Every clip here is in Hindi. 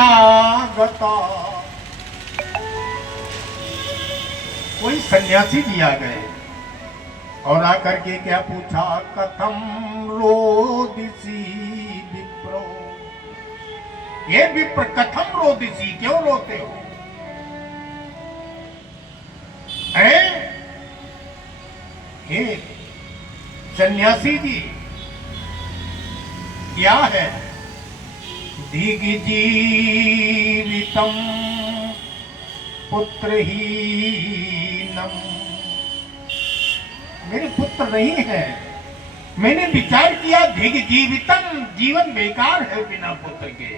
आगता। कोई सन्यासी जी आ गए और आकर के क्या पूछा, कथम रोदिसी विप्रो। ये विप्र कथम रोदिसी, क्यों रोते हो? हे सन्यासी जी, क्या है? दिग्जीवितम पुत्रहीनम। मेरे पुत्र नहीं है। मैंने विचार किया, दिग्जीवितम, जीवन बेकार है बिना पुत्र के।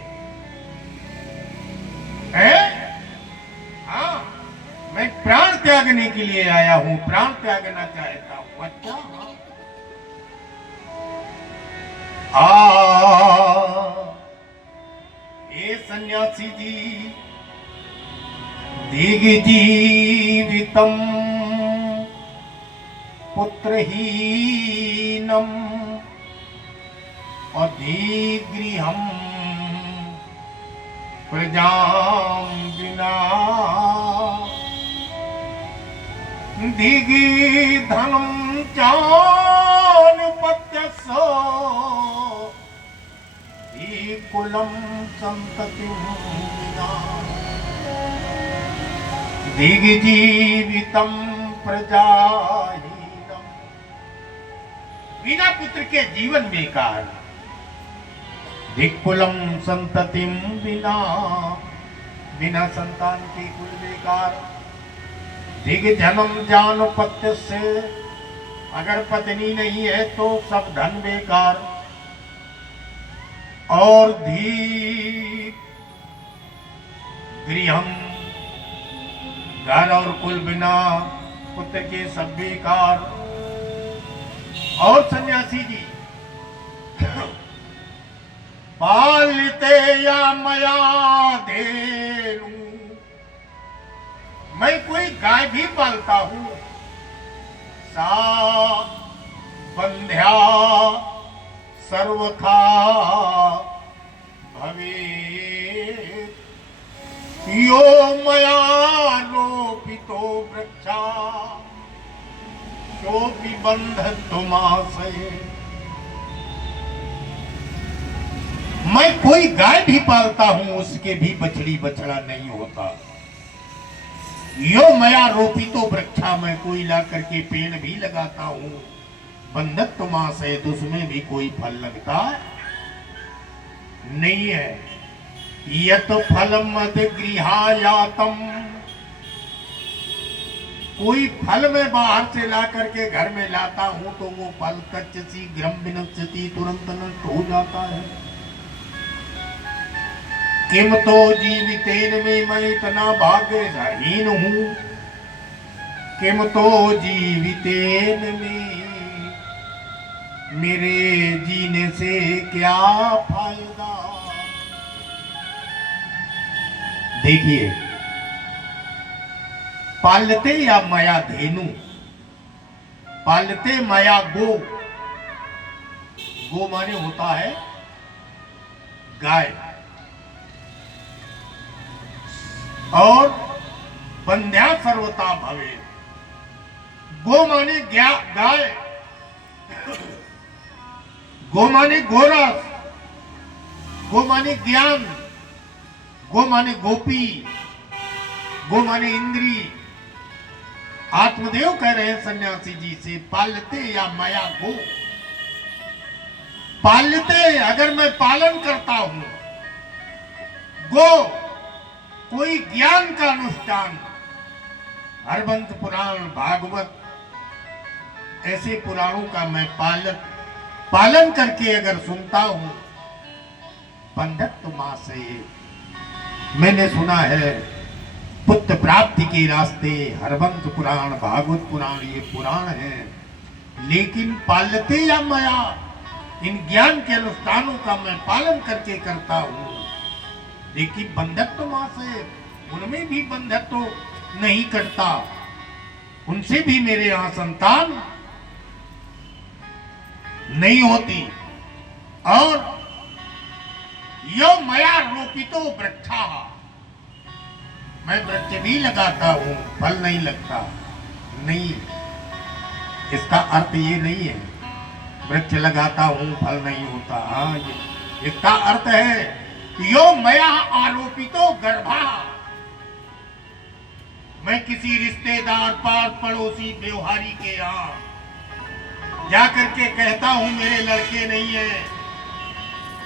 हाँ, मैं प्राण त्यागने के लिए आया हूं, प्राण त्यागना चाहता हूं। अच्छा, ये सन्यासी जी, दिग्जीवितम पुत्रहीनम अधिगृहम प्रजां विना दिग्धनं चानुपत्यसो कुलम संततिं विना दिग्जीवितम प्रजाहीनम। बिना पुत्र के जीवन बेकार। दिक्कुलम संततिम विना, बिना संतान के कुल बेकार। दिग्धनम जानुपत्य से, अगर पत्नी नहीं है तो सब धन बेकार। और गृहम, घर और कुल बिना पुत्र के सब बेकार। और सन्यासी जी, पालिते या मया धेनु। मैं कोई गाय भी पालता हूं। सा बंध्या सर्वथा भवेत्, यो मया रोपितो वृक्षा शोभि बंधत्वमाश्रये। मैं कोई गाय भी पालता हूं, उसके भी बछड़ी बछड़ा नहीं होता। यो मया रोपितो वृक्षा, मैं कोई ला करके पेड़ भी लगाता हूं, बंधत्व मास है, तो उसमें भी कोई फल लगता नहीं है। यत फलम मद गृहायातम, कोई फल में बाहर से ला करके घर में लाता हूं तो वो फल कच्ची ग्रम विनश्यति, तुरंत नष्ट हो जाता है। किम तो जीवितेन में, मैं इतना भाग्यहीन हूं। किम तो जीवितेन में, मेरे जीने से क्या फायदा। देखिए, पालते या माया धेनु, पालते माया गो। गो माने होता है गाय, और बंध्या सर्वता भवे। गो माने गाय, गो माने गोरस, गो माने ज्ञान, गो माने गोपी, गो माने इंद्री। आत्मदेव कह रहे हैं सन्यासी जी से, पालते या माया गो। पालते, अगर मैं पालन करता हूं, गो कोई ज्ञान का अनुष्ठान, हरवंश पुराण, भागवत, ऐसे पुराणों का मैं पालन करके अगर सुनता हूं, बंधत्व मां से। मैंने सुना है पुत्र प्राप्ति के रास्ते हरवंश पुराण, भागवत पुराण, ये पुराण है। लेकिन पालते या माया, इन ज्ञान के अनुष्ठानों का मैं पालन करके करता हूं, लेकिन बंधत्व मां से, उनमें भी बंधत्व नहीं कटता, उनसे भी मेरे यहां संतान नहीं होती। और यो मया रोपितो वृक्षा, मैं वृक्ष भी लगाता हूं, फल नहीं लगता। नहीं, इसका अर्थ ये नहीं है वृक्ष लगाता हूं फल नहीं होता। हाँ, इसका अर्थ है यो मया आरोपितो गर्भा, मैं किसी रिश्तेदार पास पड़ोसी व्यवहारी के यहाँ जाकर के कहता हूं मेरे लड़के नहीं है,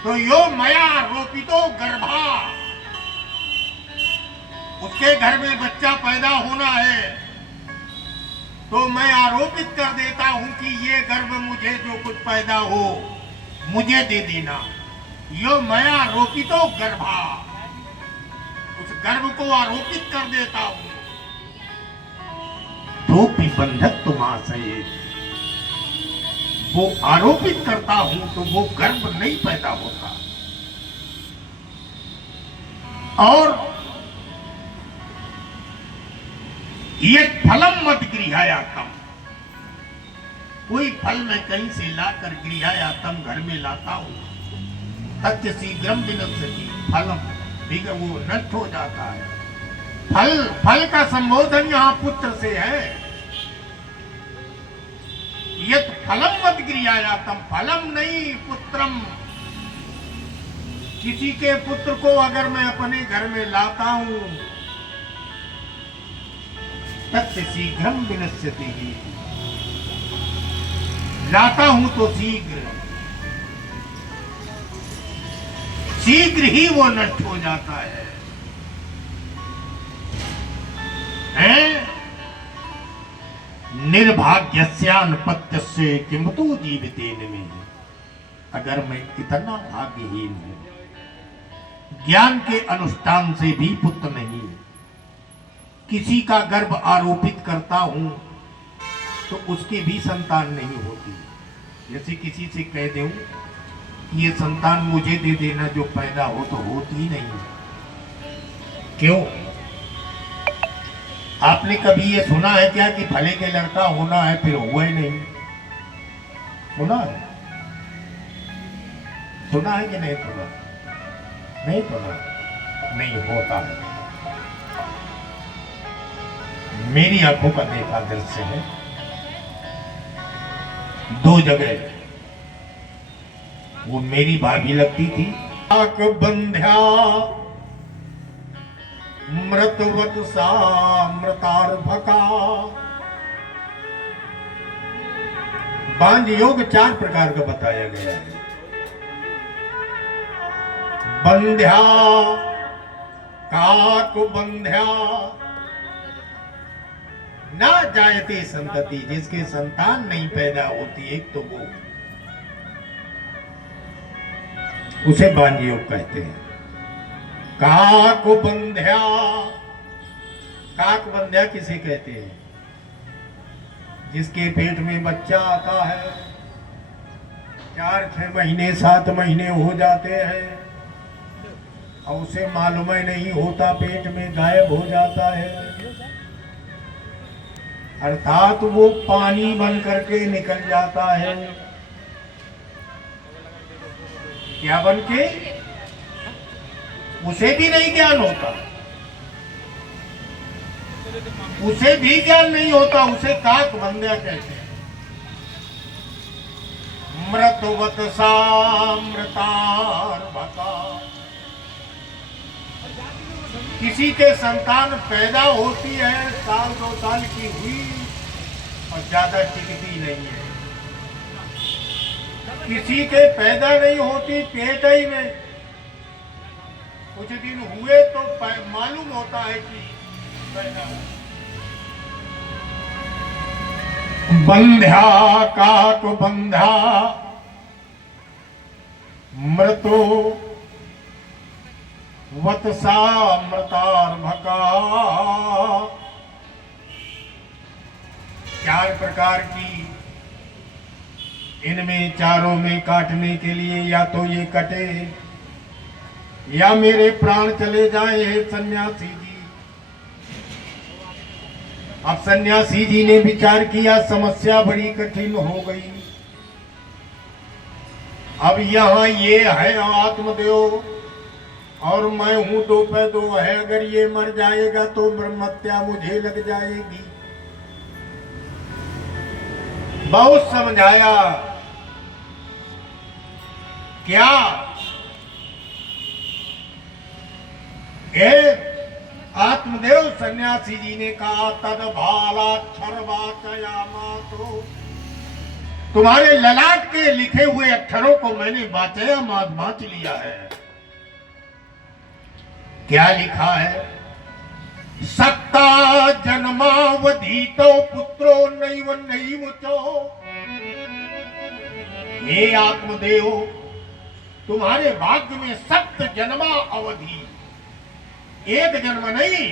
तो यो मया रोपितो गर्भा, उसके घर में बच्चा पैदा होना है तो मैं आरोपित कर देता हूं कि ये गर्भ मुझे जो कुछ पैदा हो मुझे दे देना। यो मया रोपितो गर्भा, उस गर्भ को आरोपित कर देता हूं। तो बंधक तुम आशय, वो आरोपित करता हूं तो वो गर्भ नहीं पैदा होता। और ये फलम मत गृहायातम, कोई फल मैं कहीं से लाकर गृहायातम घर में लाता हूं, तथ्य शीघ्रम विनश्यति फलम, ठीक है वो नष्ट हो जाता है। फल का संबोधन यहां पुत्र से है। यत फलम मत गृहायातम, फलम नहीं पुत्रम, किसी के पुत्र को अगर मैं अपने घर में लाता हूं तत् शीघ्रम विनश्यति ही, लाता हूं तो शीघ्र ही वो नष्ट हो जाता है। निर्भाग्यस्यानुपत्यस्य किंतु जीवितेन में, अगर मैं इतना भाग्यहीन हूं, ज्ञान के अनुष्ठान से भी पुत्र नहीं, किसी का गर्भ आरोपित करता हूं तो उसकी भी संतान नहीं होती। जैसे किसी से कह दूं ये संतान मुझे दे देना, जो पैदा हो तो होती ही नहीं। क्यों? आपने कभी ये सुना है क्या कि भले के लड़का होना है फिर हुआ ही नहीं? सुना है? सुना है कि नहीं सुना? नहीं सुना, नहीं होता है। मेरी आंखों का देखा दृश्य है, दो जगह वो मेरी भाभी लगती थी। आक बंध्या मृतवत सा मृतार्भका, बांझ योग 4 प्रकार का बताया गया है। बंध्या, काक बंध्या, ना जायते संतति, जिसके संतान नहीं पैदा होती, एक तो वो, उसे बांझ योग कहते हैं। काक बंध्या, काक बंध्या किसे कहते हैं? जिसके पेट में बच्चा आता है, 4-6 महीने 7 महीने हो जाते हैं और उसे मालूम ही नहीं होता, पेट में गायब हो जाता है, अर्थात वो पानी बन करके निकल जाता है। क्या बन के? उसे भी नहीं ज्ञान होता, उसे भी ज्ञान नहीं होता, उसे काक बंध्या कहते हैं। मृतवत सा मृतार्भका, किसी के संतान पैदा होती है, 1-2 साल की हुई और ज्यादा टिकती नहीं है। किसी के पैदा नहीं होती, पेट ही में कुछ दिन हुए तो मालूम होता है कि पैदा। बंध्या काक बंध्या मृतो वत्सा मृतार्भका, 4 प्रकार की, इनमें चारों में काटने के लिए या तो ये कटे या मेरे प्राण चले जाए। हे सन्यासी जी, अब सन्यासी जी ने विचार किया, समस्या बड़ी कठिन हो गई। अब यहां ये है आत्मदेव और मैं हूं दो पे दो है, अगर ये मर जाएगा तो ब्रह्मत्या मुझे लग जाएगी। बहुत समझाया, क्या आत्मदेव सन्यासी जी ने कहा, तद भालाक्षर वाचयामा, तो तुम्हारे ललाट के लिखे हुए अक्षरों को मैंने वाचया बाँच लिया है। क्या लिखा है? सत्ता जन्मावधि तो पुत्रो नैव नैव चो। हे आत्मदेव, तुम्हारे भाग्य में सत्य जन्मा अवधि, एक जन्म नहीं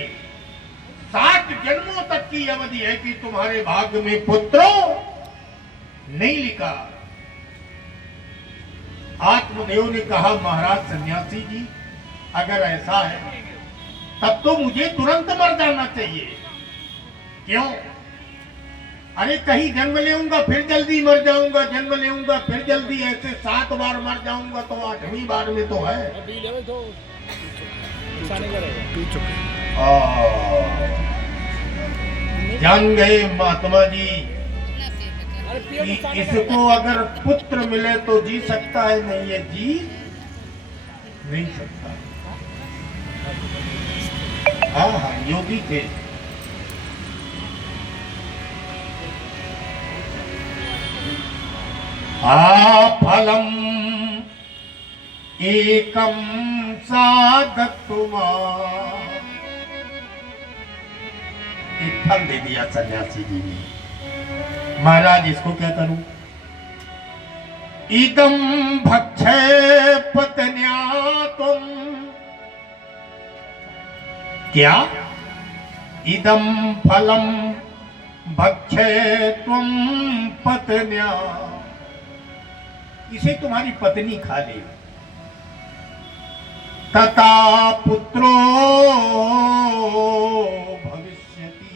60 जन्मों तक की अवधि है कि तुम्हारे भाग्य में पुत्रो नहीं लिखा। आत्मदेव ने कहा, महाराज सन्यासी जी, अगर ऐसा है तब तो मुझे तुरंत मर जाना चाहिए। क्यों? अरे कहीं जन्म लेऊंगा फिर जल्दी मर जाऊंगा, जन्म लेऊंगा फिर जल्दी, ऐसे 7 बार मर जाऊंगा तो 8वीं बार में तो है। जान गए महात्मा जी कि इसको अगर पुत्र मिले तो जी सकता है, नहीं है जी नहीं सकता। हाँ, योगी थे। फलम एकम साधत्तुमा, एक फल दे दिया सन्यासी जी ने। महाराज इसको क्या करूं? इदम भक्षे पत्न्या तुम, क्या? इदम फलम भक्षे तुम पत्न्या, इसे तुम्हारी पत्नी खा ले। तथा पुत्रो भविष्यति,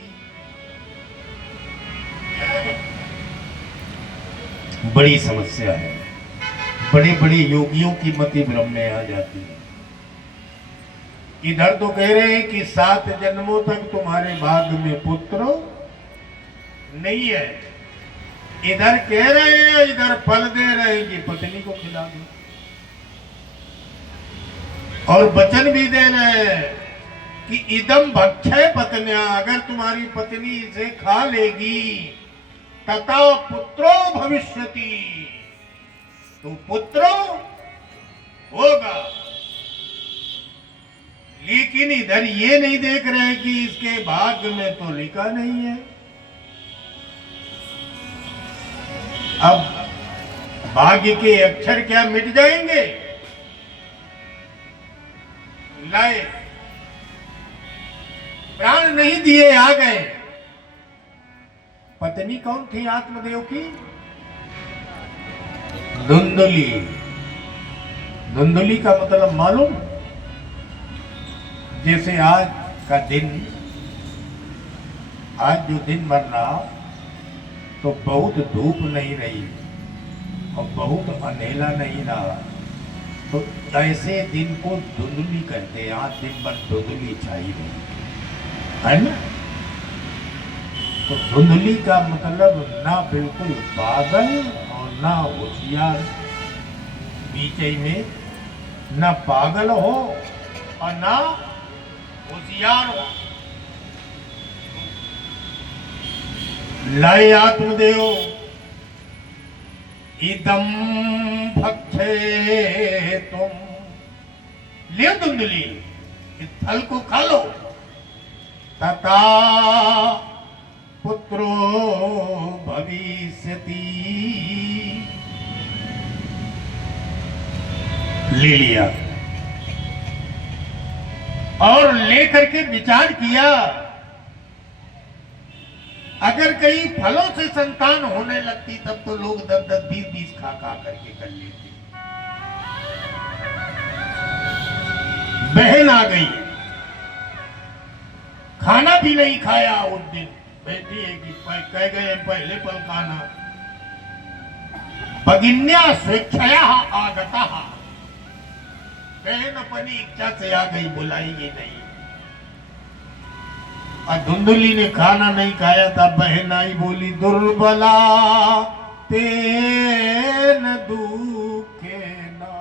बड़ी समस्या है। बड़े बड़े योगियों की मति भ्रम में आ जाती है। इधर तो कह रहे हैं कि 7 जन्मों तक तुम्हारे भाग्य में पुत्र नहीं है, इधर कह रहे हैं, इधर फल दे रहे हैं कि पत्नी को खिला दो, और वचन भी दे रहे हैं कि इदम भक्षय पत्न्या, अगर तुम्हारी पत्नी इसे खा लेगी तथा पुत्रो भविष्यति, तो पुत्र होगा। लेकिन इधर ये नहीं देख रहे कि इसके भाग्य में तो लिखा नहीं है। अब भाग्य के अक्षर क्या मिट जाएंगे? लाए प्राण नहीं दिए, आ गए। पत्नी कौन थी आत्मदेव की? धुंधुली। धुंधुली का मतलब मालूम? जैसे आज का दिन, आज जो दिन बन रहा तो बहुत धूप नहीं रही और बहुत अंधेला नहीं रहा, तो ऐसे दिन को धुंधली कहते हैं। आज दिन भर धुंधली छाई रही है ना। तो धुंधली का मतलब ना बिल्कुल बादल और ना होशियार, बीच में ना पागल हो और ना होशियार हो। लाए आत्मदेव, इदम भक्षे तुम, ले धुंधली, इस फल को खा लो। तथा पुत्रो भविष्यति, ले लिया और लेकर के विचार किया, अगर कई फलों से संतान होने लगती तब तो लोग 10-10, 20-20 खा करके कर लेते। बहन आ गई, खाना भी नहीं खाया उस दिन, बैठी है कि कह गए पहले पल खाना। भगिन्या स्वेच्छया आगता, बहन अपनी इच्छा से आ गई, बुलाएगी नहीं। और धुंधुली ने खाना नहीं खाया था, बहन आई बोली दुर्बला तेन दुखे ना।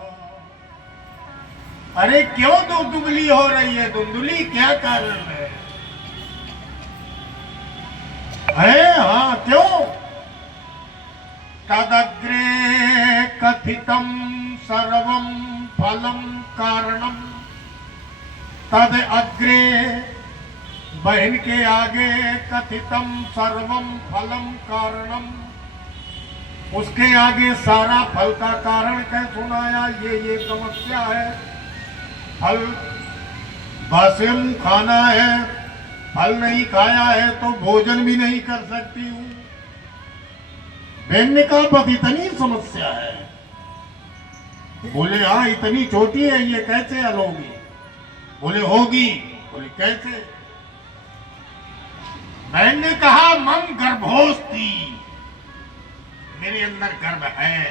अरे क्यों तो दुबली हो रही है धुंधुली, क्या कारण है? हाँ क्यों? तदग्रे कथितम सर्वम फलम कारणम। तद अग्रे, बहन के आगे, कथितम सर्वम फलम कारणम, उसके आगे सारा फल का कारण कह सुनाया। ये समस्या है, फल बासे मुंह खाना है, फल नहीं खाया है तो भोजन भी नहीं कर सकती हूँ। बहन ने कहा बस इतनी समस्या है? बोले हाँ इतनी छोटी है, ये कैसे हल होगी? बोले होगी। बोले कैसे? बहन ने कहा मम गर्भोस्ती, मेरे अंदर गर्भ है,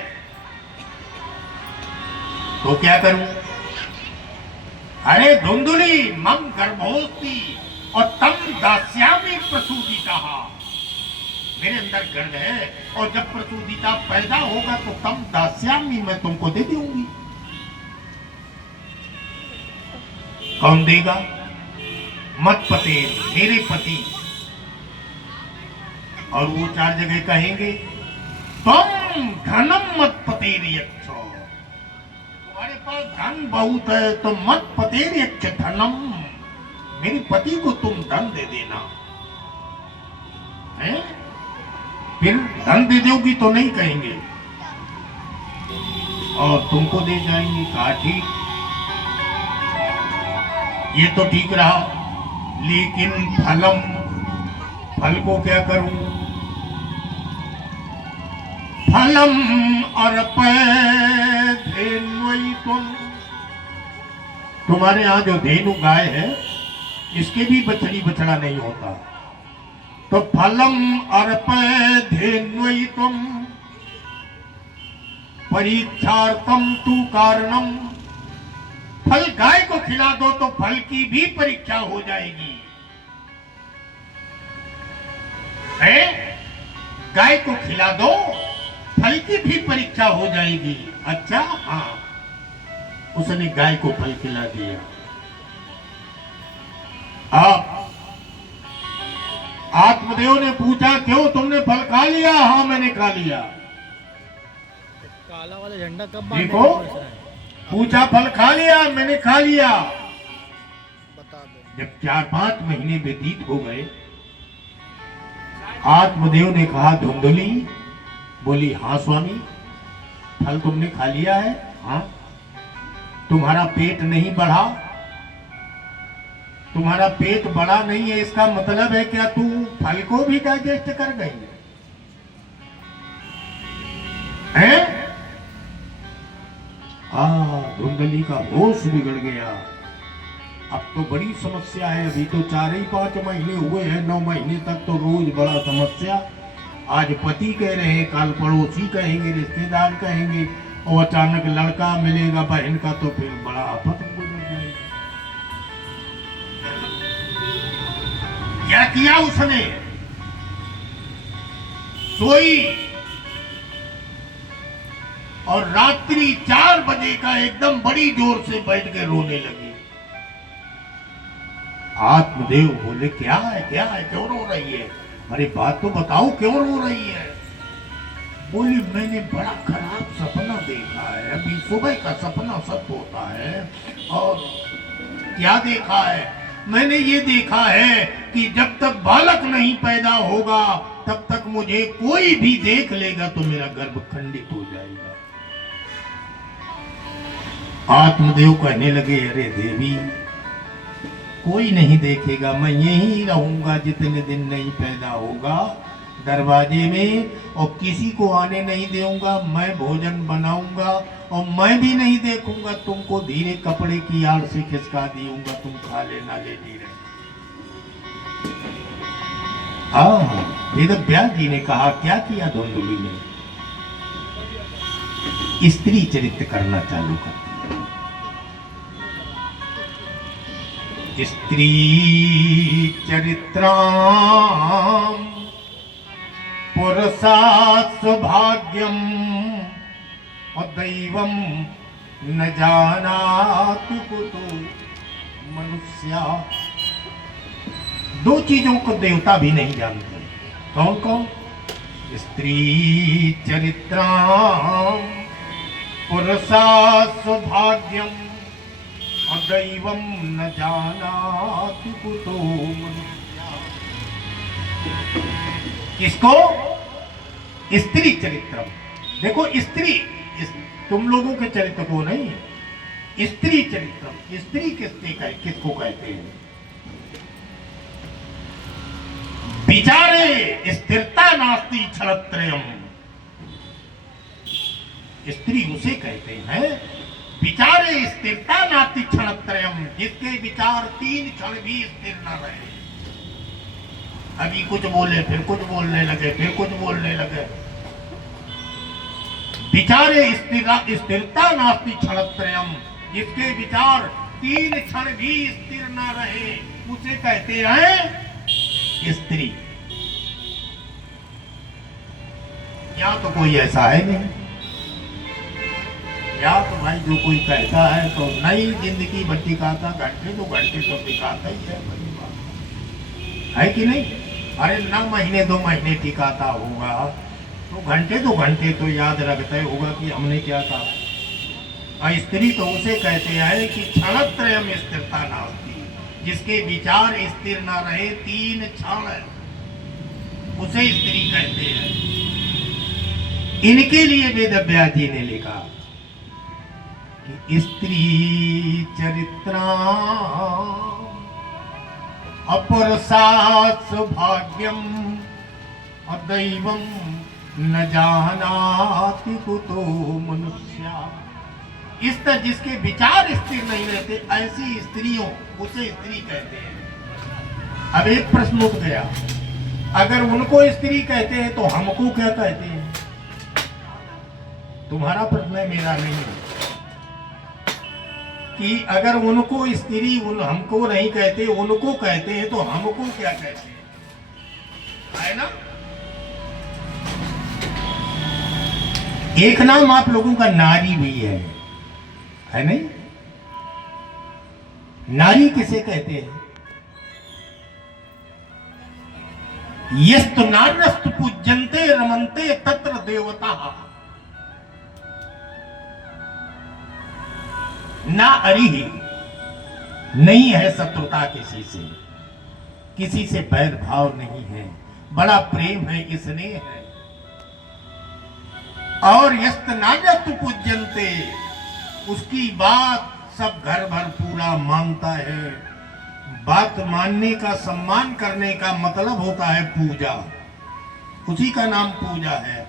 तो क्या करूं? अरे धुंधुली मम गर्भोस्ती और तम दास्यामी प्रसूदिता, मेरे अंदर गर्भ है और जब प्रसूदिता पैदा होगा तो तम दास्यामी, मैं तुमको दे दूंगी। कौन देगा? मत पते, मेरे पति। और वो 4 जगह कहेंगे तुम धनम मत पतेर्यच्छ, तुम्हारे पास धन बहुत है तो मत पतेर्यच्छ धनम, मेरे पति को तुम धन दे देना। है? फिर धन दे दोगी तो नहीं कहेंगे और तुमको दे जाएंगे। कहा ठीक, ये तो ठीक रहा, लेकिन फलम, फल को क्या करूं? फलम अर्पयेद्धिन्वयितुम, तुम्हारे यहाँ जो धेनु गाय है इसके भी बछड़ी बछड़ा नहीं होता, तो फलम अर्पयेद्धिन्वयितुम परीक्षार्थम तु कारणम, फल गाय को खिला दो तो फल की भी परीक्षा हो जाएगी। है? गाय को खिला दो, फल की भी परीक्षा हो जाएगी। अच्छा हाँ, उसने गाय को फल खिला दिया। आत्मदेव ने पूछा क्यों तुमने फल खा लिया? हाँ मैंने खा लिया। काला वाला झंडा कब देखो, पूछा फल खा लिया? मैंने खा लिया। बता दो। जब 4-5 महीने व्यतीत हो गए, आत्मदेव ने कहा धुंधुली, बोली हाँ स्वामी, फल तुमने खा लिया है? हाँ। तुम्हारा पेट नहीं बढ़ा? तुम्हारा पेट बड़ा नहीं है, इसका मतलब है क्या तू फल को भी डाइजेस्ट कर गई है? धुंधली का होश बिगड़ गया। अब तो बड़ी समस्या है, अभी तो 4-5 महीने हुए हैं, 9 महीने तक तो रोज बड़ा समस्या। आज पति कह रहे हैं, कल पड़ोसी कहेंगे, रिश्तेदार कहेंगे, और अचानक लड़का मिलेगा बहन का तो फिर बड़ा आफत गुजर जाएगी। क्या किया उसने? सोई और रात्रि 4 बजे का एकदम बड़ी जोर से बैठ के रोने लगी। आत्मदेव बोले क्या है, क्या है, क्यों रो रही है? अरे बात तो बताओ, क्यों रो रही है? बोली मैंने बड़ा खराब सपना देखा है, अभी सुबह का सपना सत्य होता है। और क्या देखा है? मैंने ये देखा है कि जब तक बालक नहीं पैदा होगा तब तक मुझे कोई भी देख लेगा तो मेरा गर्भ खंडित हो जाएगा। आत्मदेव कहने लगे अरे देवी, कोई नहीं देखेगा, मैं यहीं रहूंगा जितने दिन नहीं पैदा होगा दरवाजे में, और किसी को आने नहीं दूंगा। मैं भोजन बनाऊंगा और मैं भी नहीं देखूंगा, तुमको धीरे कपड़े की आड़ से खिसका दूंगा, तुम खा लेना, लेटी रहे। वेद व्यास जी ने कहा क्या किया धुंधुली ने? स्त्री चरित्र करना चालू कर। स्त्री चरित्राम पुरुषात् सौभाग्यम और दैवम न जानातु कुतो मनुष्या। दो चीजों को देवता भी नहीं जानते। कौन कौन? स्त्री चरित्राम पुरुषात् सौभाग्यम और दैवम न जानातु कुतो मनुष्या। किसको? स्त्री चरित्रम। देखो स्त्री, तुम लोगों के चरित्र को नहीं, स्त्री चरित्रम। स्त्री किसको कहते हैं? विचारे स्थिरता नास्ति क्षणत्रयम्। स्त्री उसे कहते हैं विचारे स्थिरता नास्ति क्षणत्रयम्, जिसके विचार 3 क्षण भी स्थिर न रहे। अभी कुछ बोले, फिर कुछ बोलने लगे, फिर कुछ बोलने लगे। विचारे स्थिरता नास्ति क्षणत्रयम्, जिसके विचार 3 क्षण भी स्थिर न रहे, उसे कहते हैं स्त्री। यहाँ तो कोई ऐसा है नहीं। या तो भाई जो कोई कहता है तो नई जिंदगी बच्ची कहता, घंटे तो दिखाता ही है कि नहीं? अरे ना महीने 2 महीने टिकाता होगा तो घंटे तो याद रखता होगा कि हमने क्या कहा। स्त्री तो उसे कहते हैं कि क्षणत्रयम् स्थिरता नास्ति, जिसके विचार स्थिर ना रहे 3 क्षण, उसे स्त्री कहते हैं। इनके लिए वेदव्यास जी ने लिखा कि स्त्री चरित्राम अपरसात् सौभाग्यम अदैवम न जानाति कुतो मनुष्या। इस तरह जिसके विचार स्थिर नहीं रहते, ऐसी स्त्रियों उसे स्त्री कहते हैं। अब एक प्रश्न उठ गया, अगर उनको स्त्री कहते हैं तो हमको क्या कहते हैं? तुम्हारा प्रश्न है, मेरा नहीं है। कि अगर उनको स्त्री हमको नहीं कहते, उनको कहते हैं तो हमको क्या कहते हैं? है ना? एक नाम आप लोगों का नारी भी है नहीं? नारी किसे कहते हैं? यस्तु नार्यस्तु पूज्यन्ते रमन्ते तत्र देवता। ना अरी नहीं है शत्रुता किसी से बैर भाव नहीं है, बड़ा प्रेम है, स्नेह है। और यस्त नार्यस्तु पूज्यन्ते, उसकी बात सब घर भर पूरा मानता है। बात मानने का, सम्मान करने का मतलब होता है पूजा। उसी का नाम पूजा है।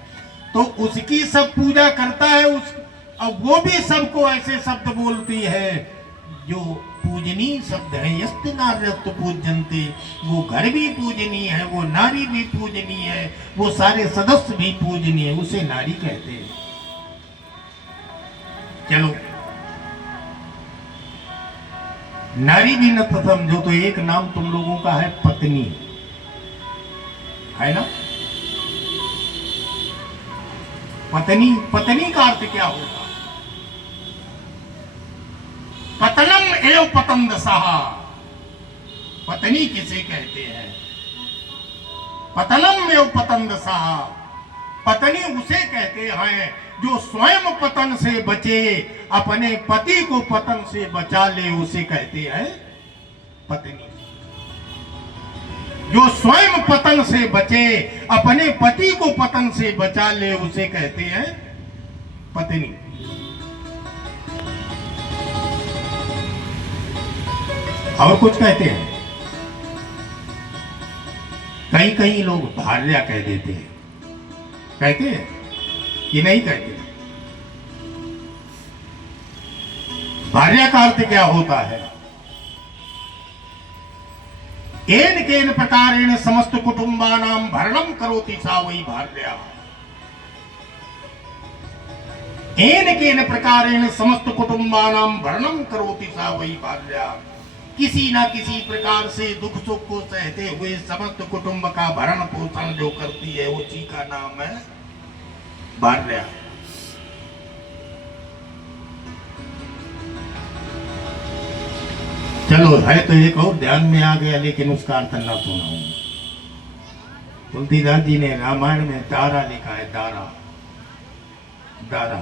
तो उसकी सब पूजा करता है। अब वो भी सबको ऐसे शब्द बोलती है जो पूजनीय शब्द है। यस्त नार्यस्तु पूज्यन्ते, वो घर भी पूजनीय है, वो नारी भी पूजनीय है, वो सारे सदस्य भी पूजनीय है, उसे नारी कहते हैं। चलो, नारी भी न तो समझो तो एक नाम तुम लोगों का है पत्नी, है ना? पत्नी का अर्थ क्या होगा? पतनम एव पतंदसः। पत्नी किसे कहते हैं? पतनम एव पतंदसः। पत्नी उसे कहते हैं जो स्वयं पतन से बचे, अपने पति को पतन से बचा ले, उसे कहते हैं पत्नी। जो स्वयं पतन से बचे, अपने पति को पतन से बचा ले, उसे कहते हैं पत्नी। और कुछ कहते हैं, कई लोग भार्या कह देते हैं। कहते हैं कि नहीं कहते? भार्या का अर्थ क्या होता है? येन केन प्रकारेण समस्त कुटुंबानां भरणं करोति सा वै भार्या। येन केन प्रकारेण समस्त कुटुंबानां भरणं करोति सा वै भार्या। किसी ना किसी प्रकार से दुख सुख को सहते हुए समस्त कुटुंब का भरण पोषण जो करती है उसी का नाम है भार्या। चलो है तो एक और ध्यान में आ गया, लेकिन उसका अर्थ ना सुनाऊं। तुलसीदास जी ने रामायण में दारा लिखा है, दारा दारा,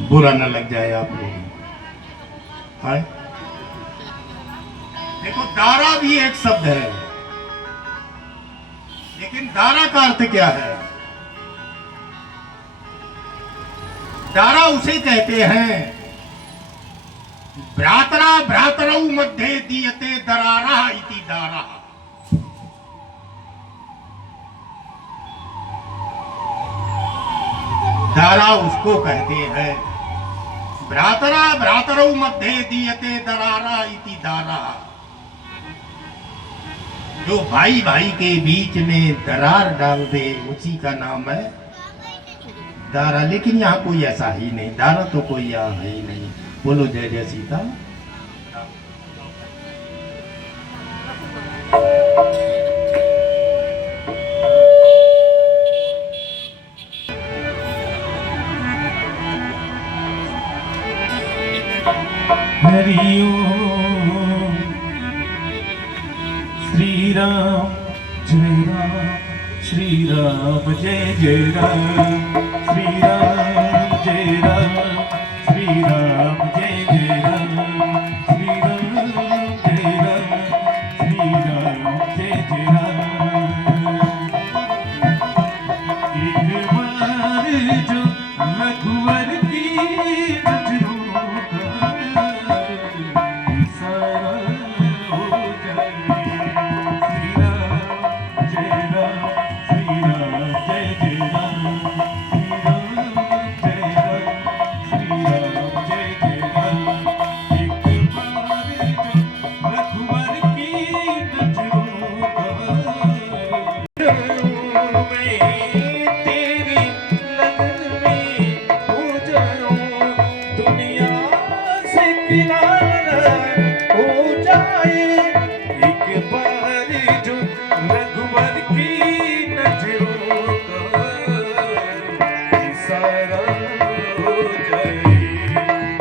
बुरा न लग जाए आप लोग। है देखो, दारा भी एक शब्द है, लेकिन दारा का अर्थ क्या है? दारा उसे कहते हैं भ्रातरा भ्रातरौ मध्ये दीयते दरारा इति दारा। दारा उसको कहते हैं भ्रातरा भ्रातरौ मध्ये दीयते दरारा इति दारा, जो भाई भाई के बीच में दरार डाल दे उसी का नाम है दारा। लेकिन यहाँ कोई ऐसा ही नहीं, दारा तो कोई यहाँ है ही नहीं। बोलो जय जय सीता। हरि ओम श्री राम जय राम, श्री राम जय जय राम, श्री राम जय राम, श्री राम जय जय राम, श्री राम जय राम, श्री राम जय जय राम। एक बार जो रघुवर की नजरों का इशारा हो जाए, श्री राम जय राम, श्री राम जय जय राम, श्री राम जय राम, श्री राम जय जय राम। एक बार जो रघुवर की नजरों का मैं तेरी लगन में हो जाऊं, दुनिया से किनारा हो जाए। एक बार जो रघुवर की नजरों का इशारा हो जाए,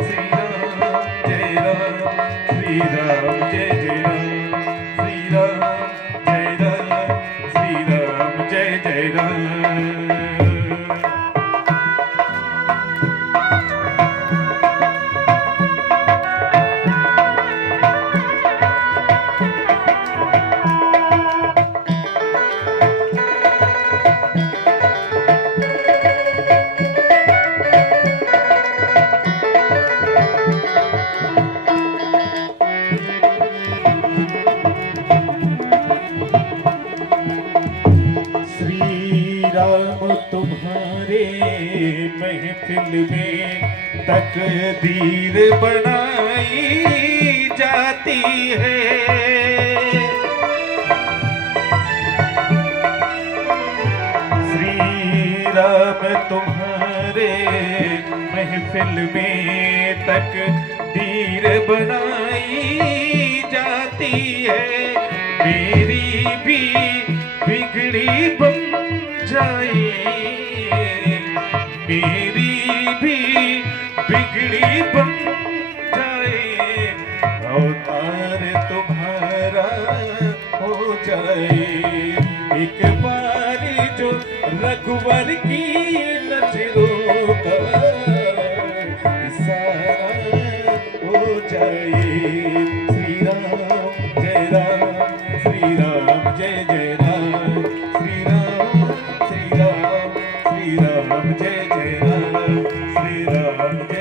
श्री राम जय राम, श्री राम जय जय राम, श्री राम जय राम, श्री राम जय जय राम। श्री राम तुम्हारे महफिल में तकदीर बनाई जाती है। श्री राम तुम्हारे महफिल में तकदीर बनाई जाती है। मेरी भी बिगड़ी बन जाए, मेरी भी बिगड़ी बन जाए, अवतार तुम्हारा हो जाए। एक बार जो रघुवर की नजरों का इशारा हो जाए, श्री राम जय राम, श्री राम जय जय राम, श्री राम श्री राम, श्री राम जय जय राम, श्री राम जय